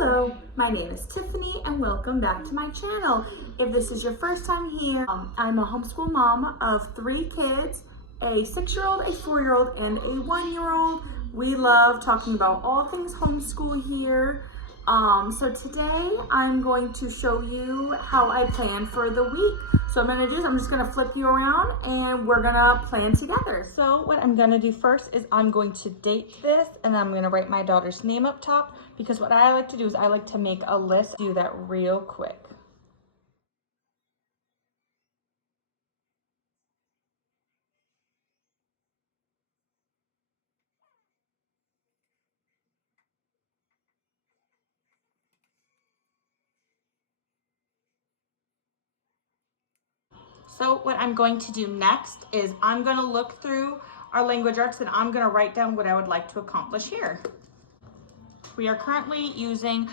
Hello, my name is Tiffany and welcome back to my channel. If this is your first time here, I'm a homeschool mom of 3 kids, a 6-year-old, a 4-year-old, and a 1-year-old. We love talking about all things homeschool here. So today I'm going to show you how I plan for the week. So what I'm gonna do is I'm just gonna flip you around and we're gonna plan together. So what I'm gonna do first is I'm going to date this and then I'm gonna write my daughter's name up top, because what I like to do is I like to make a list. Do that real quick. So what I'm going to do next is I'm going to look through our language arts and I'm going to write down what I would like to accomplish here. We are currently using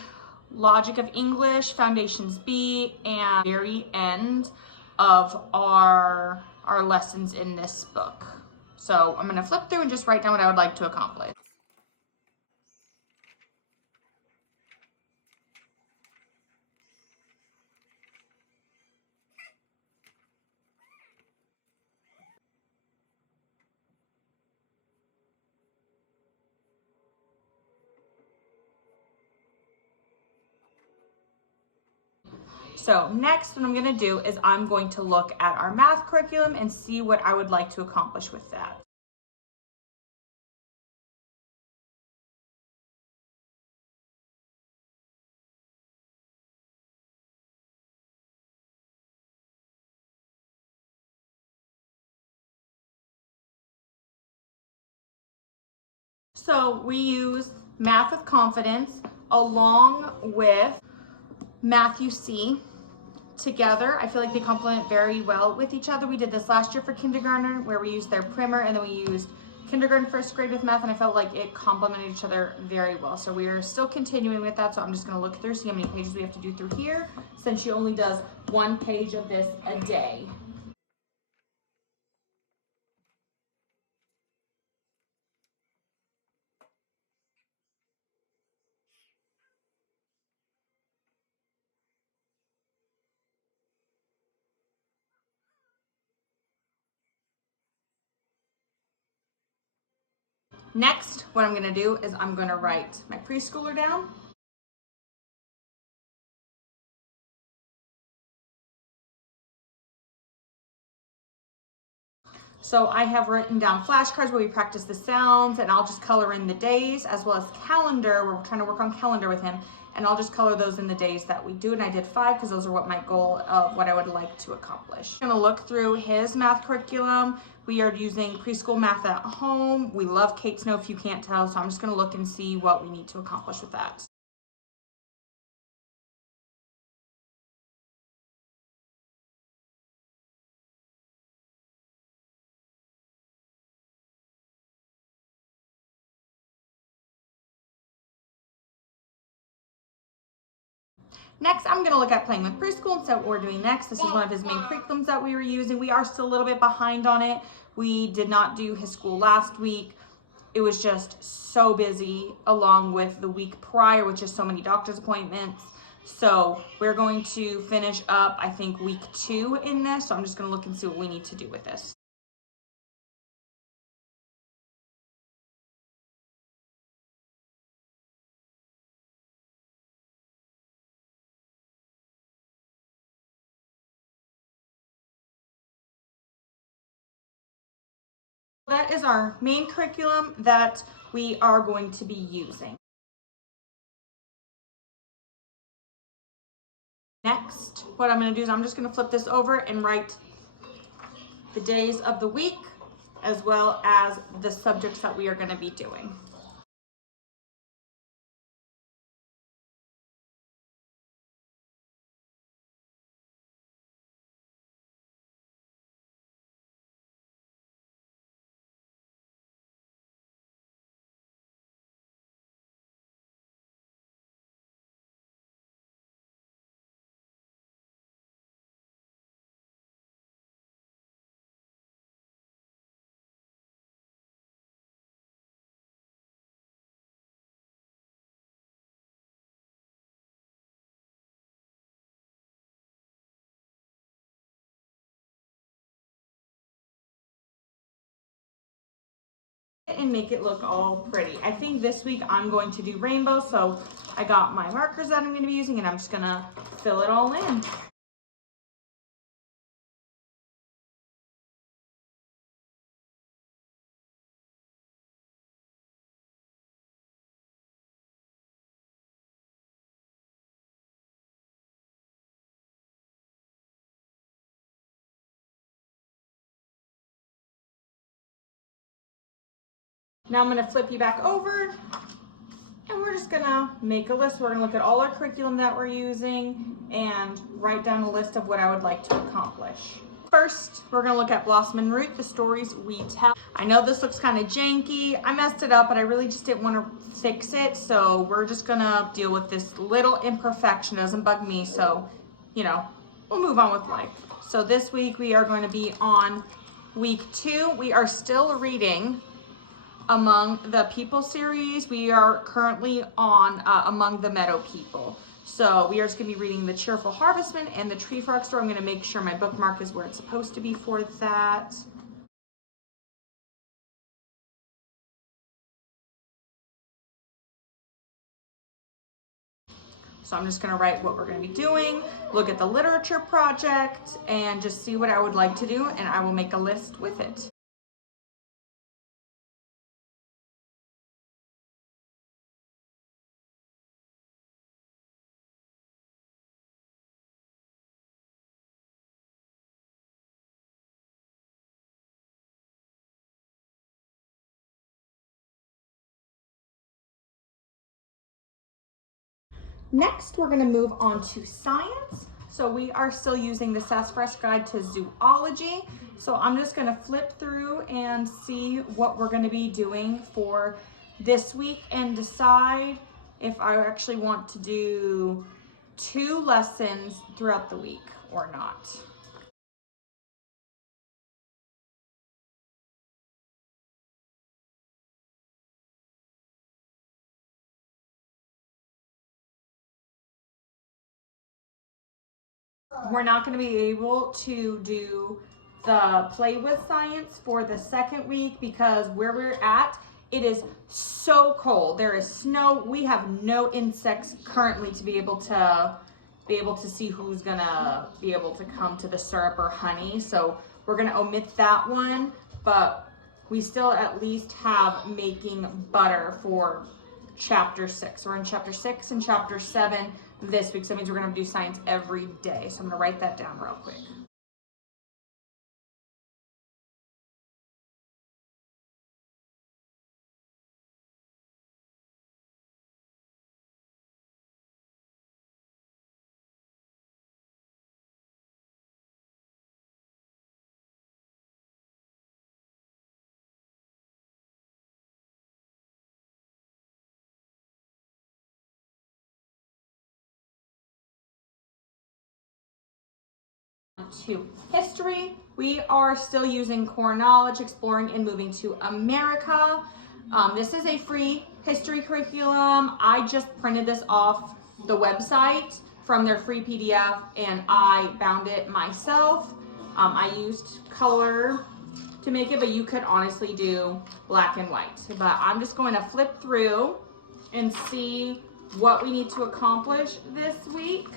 Logic of English, Foundations B, and very end of our lessons in this book. So I'm going to flip through and just write down what I would like to accomplish. So next, what I'm going to do is I'm going to look at our math curriculum and see what I would like to accomplish with that. So we use Math with Confidence along with Matthew C. Together. I feel like they complement very well with each other. We did this last year for kindergarten where we used their primer, and then we used kindergarten first grade with math, and I felt like it complemented each other very well. So we are still continuing with that. So I'm just going to look through, see how many pages we have to do through here, since she only does 1 page of this a day. Next, what I'm going to do is I'm going to write my preschooler down. So I have written down flashcards where we practice the sounds, and I'll just color in the days, as well as calendar. We're trying to work on calendar with him, and I'll just color those in the days that we do. And I did 5 because those are what my goal of what I would like to accomplish. I'm gonna look through his math curriculum. We are using preschool math at home. We love Kate Snow, if you can't tell, so I'm just gonna look and see what we need to accomplish with that. Next, I'm gonna look at playing with preschool, and so what we're doing next. This is one of his main curriculums that we were using. We are still a little bit behind on it. We did not do his school last week. It was just so busy, along with the week prior, with just so many doctor's appointments. So we're going to finish up, I think, week 2 in this. So I'm just gonna look and see what we need to do with this. That is our main curriculum that we are going to be using. Next, what I'm going to do is I'm just going to flip this over and write the days of the week, as well as the subjects that we are going to be doing. and make it look all pretty. I think this week I'm going to do rainbow, so I got my markers that I'm going to be using, and I'm just going to fill it all in. Now I'm going to flip you back over, and we're just gonna make a list. We're gonna look at all our curriculum that we're using and write down a list of what I would like to accomplish. First, we're gonna look at Blossom and Root, the stories we tell. I know this looks kind of janky. I messed it up, but I really just didn't want to fix it. So we're just gonna deal with this little imperfection. It doesn't bug me, so, you know, we'll move on with life. So this week we are going to be on week 2. We are still reading Among the People series. We are currently on Among the Meadow People. So we are just going to be reading The Cheerful Harvestman and The Tree Frog Story. I'm going to make sure my bookmark is where it's supposed to be for that. So I'm just going to write what we're going to be doing, look at the literature project, and just see what I would like to do, and I will make a list with it. Next, we're going to move on to science. So we are still using the Sassafras Guide to Zoology. So I'm just going to flip through and see what we're going to be doing for this week and decide if I actually want to do 2 lessons throughout the week or not. We're not going to be able to do the play with science for the second week because where we're at, it is so cold. There is snow. We have no insects currently to be able to see who's gonna be able to come to the syrup or honey. So we're gonna omit that one, but we still at least have making butter for chapter 6. We're in chapter 6 and chapter 7 this week. So that means we're gonna do science every day. So I'm gonna write that down real quick. To history, we are still using core knowledge, exploring and moving to America. This is a free history curriculum. I just printed this off the website from their free PDF and I bound it myself. I used color to make it, but you could honestly do black and white. But I'm just going to flip through and see what we need to accomplish this week.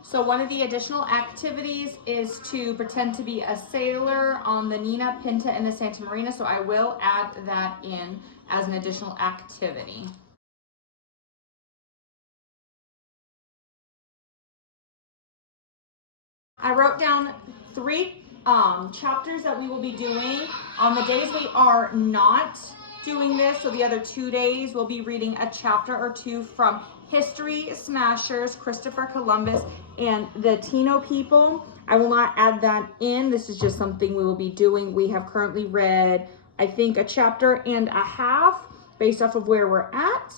So one of the additional activities is to pretend to be a sailor on the Nina, Pinta, and the Santa Marina. So I will add that in as an additional activity. I wrote down 3 chapters that we will be doing. On the days we are not doing this, so the other 2 days, we'll be reading a chapter or 2 from History Smashers, Christopher Columbus, and the Taino people. I will not add that in. This is just something we will be doing. We have currently read, I think, a chapter and a half based off of where we're at.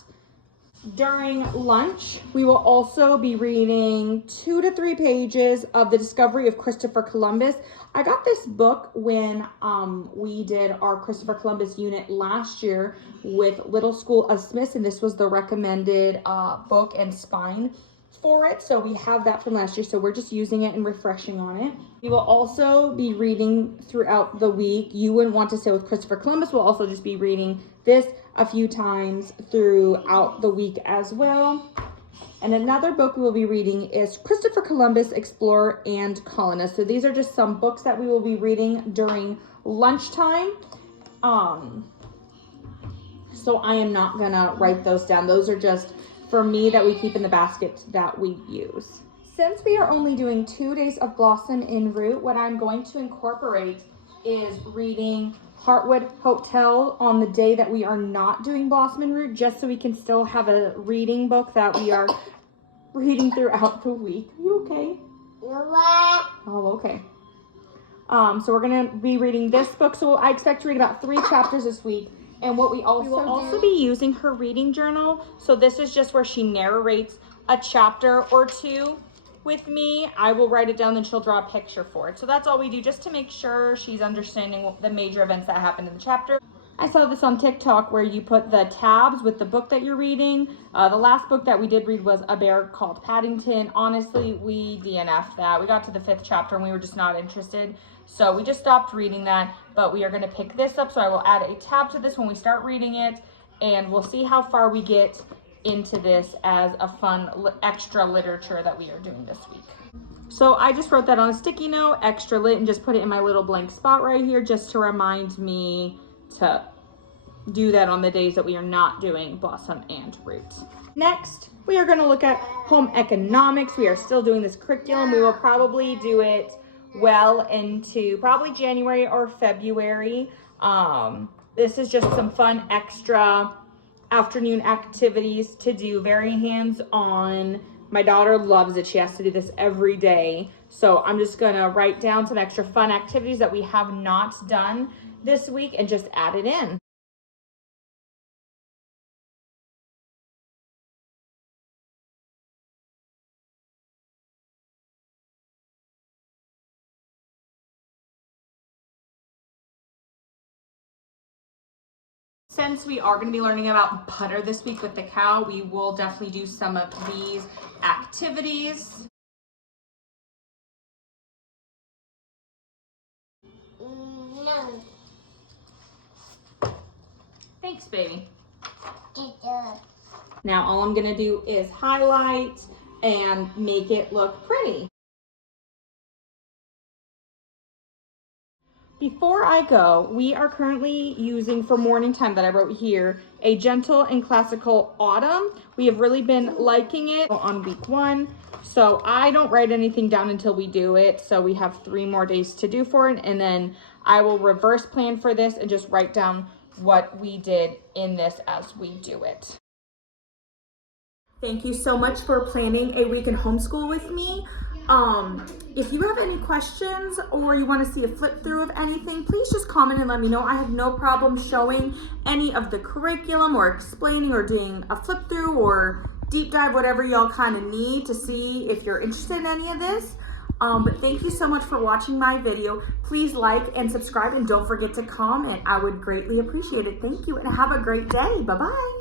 During lunch, we will also be reading 2 to 3 pages of The Discovery of Christopher Columbus. I got this book when we did our Christopher Columbus unit last year with Little School of Smiths, and this was the recommended book and spine for it. So we have that from last year. So we're just using it and refreshing on it. We will also be reading throughout the week. You wouldn't want to sit with Christopher Columbus. We'll also just be reading this a few times throughout the week as well. And another book we will be reading is Christopher Columbus, Explorer and Colonist. So these are just some books that we will be reading during lunchtime. So I am not gonna write those down. Those are just for me that we keep in the basket that we use. Since we are only doing 2 days of Blossom en route, what I'm going to incorporate is reading Heartwood Hotel on the day that we are not doing Blossom en route, just so we can still have a reading book that we are reading throughout the week. Are you okay? Oh, okay. So we're gonna be reading this book. So I expect to read about 3 chapters this week. And what we will also be using her reading journal. So this is just where she narrates a chapter or 2 with me. I will write it down and she'll draw a picture for it. So that's all we do, just to make sure she's understanding the major events that happened in the chapter. I saw this on TikTok where you put the tabs with the book that you're reading. The last book that we did read was A Bear Called Paddington. Honestly, we DNF'd that. We got to the 5th chapter and we were just not interested. So we just stopped reading that, but we are going to pick this up. So I will add a tab to this when we start reading it, and we'll see how far we get into this as a fun extra literature that we are doing this week. So I just wrote that on a sticky note, extra lit, and just put it in my little blank spot right here just to remind me to do that on the days that we are not doing Blossom and Root. Next, we are going to look at home economics. We are still doing this curriculum. We will probably do it well into probably January or February. This is just some fun extra afternoon activities to do, very hands-on. My daughter loves it. She has to do this every day. So I'm just gonna write down some extra fun activities that we have not done this week and just add it in. Since we are going to be learning about butter this week with the cow, we will definitely do some of these activities. No. Thanks, baby. Now all I'm going to do is highlight and make it look pretty. Before I go, we are currently using for morning time that I wrote here, a gentle and classical autumn. We have really been liking it on week 1. So I don't write anything down until we do it. So we have 3 more days to do for it. And then I will reverse plan for this and just write down what we did in this as we do it. Thank you so much for planning a week in homeschool with me. If you have any questions or you want to see a flip through of anything, please just comment and let me know. I have no problem showing any of the curriculum or explaining or doing a flip through or deep dive, whatever y'all kind of need to see if you're interested in any of this. But thank you so much for watching my video. Please like and subscribe and don't forget to comment. I would greatly appreciate it. Thank you and have a great day. Bye-bye.